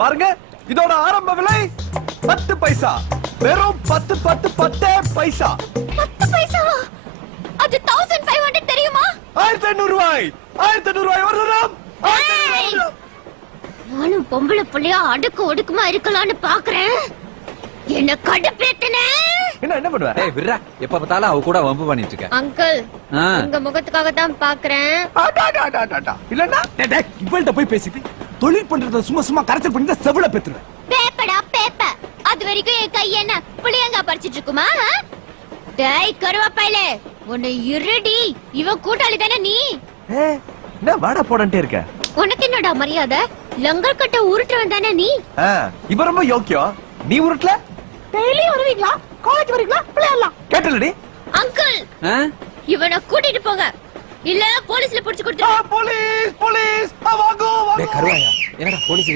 பாருங்க, இதோட ஆரம்ப விலை 10 பைசா. வெறும் 10 பைசா. 10 பைசாவா? அது 1500 தெரியுமா? 1500 ரூபாய். 1500 ரூபாய் வருதாம். நானும் பொம்பளை புள்ளையா அடுக்கு ஒடுக்குமா இருக்கலாம்னு பாக்குறேன். என்ன கடுப்பேத்தனே. என்ன பண்ணுவ? டேய் விர்ரா, எப்ப பார்த்தாலும் அவ கூட வம்பு பண்ணிட்டு இருக்க. அங்கிள், உங்க முகத்துக்காக தான் பாக்குறேன். இல்லன்னா டேய் இவள்ட்ட போய் பேசிட்டு தொழில் பண்றத சும்மா கரெக்ட் பண்ணி தான் செவல பெத்துறேன். பேப்படா பேப்ப. அது வரைக்கும் என் கை என்ன புளியங்கா பறிச்சிட்டு இருக்குமா? டேய் கருவாப்பையிலே, உன்னை இருடி. இவன் கூட்டாளி தானே நீ? என்ன வாடா போடன்ட்டே இருக்க? உனக்கு என்னடா மரியாதை? லங்கர் கட்ட உருட்டுவன் தானே நீ? இவ ரொம்ப யோக்கியம். நீ உருட்டல? டெய்லி வருவீங்களா? காலேஜ் வரீங்களா? விளையாடலாம். கேட்டலடி? அங்கிள், இவனை கூட்டிட்டு போங்க. இல்ல போலீஸ்ல புடிச்சு கொடுத்து. போலீஸ் போலீஸ் வாங்கோ வாங்கோ. டேய் கருவாயா, என்னடா போலீஸ்